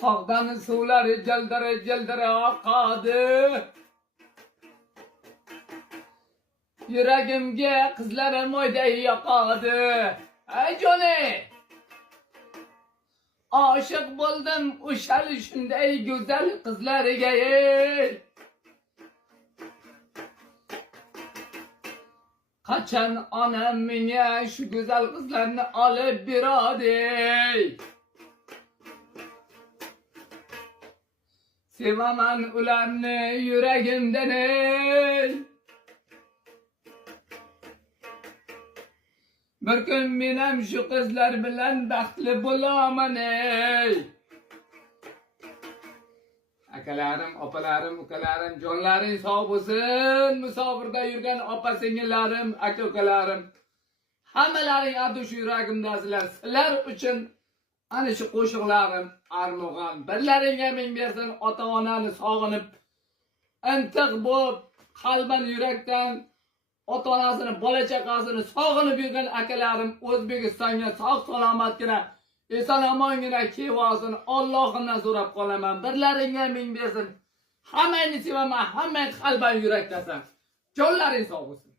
Tog'dan suvlari jildira oqadi. Yuragimga qizlarim moyday yoqadi. Ey joni! Oshiq bo'ldim o'shal shunday go'zal qizlariga. Qachon onam menga shu go'zal qizlarni olib beradi? Sevaman ularni yuragimdan. Bir kun men ham shu qizlar bilan baxtli bo'laman. Akalarim, opalarim, ukalarim, jonlaring sog' bo'lsin. Musofirda yurgan opa singillarim, aka ukalarim, hammalaring shu yuragimdasizlar. Sizlar uchun ana shu qo'shiqlarim armog'an. Birlaringga ming bersin, ota-onani sog'inib, intiq bo'lib, qalban yurakdan ota-onasini, bola-chaqasini sog'inib yurgan akalarim O'zbekistonga sog' salomatgina, eson-omongina kelsin, Allohimdan so'rab qolaman. Birlaringga ming bersin. Hammangni sevaman, hammang qalban yurakdasan. Jonlaring sog' bo'lsin.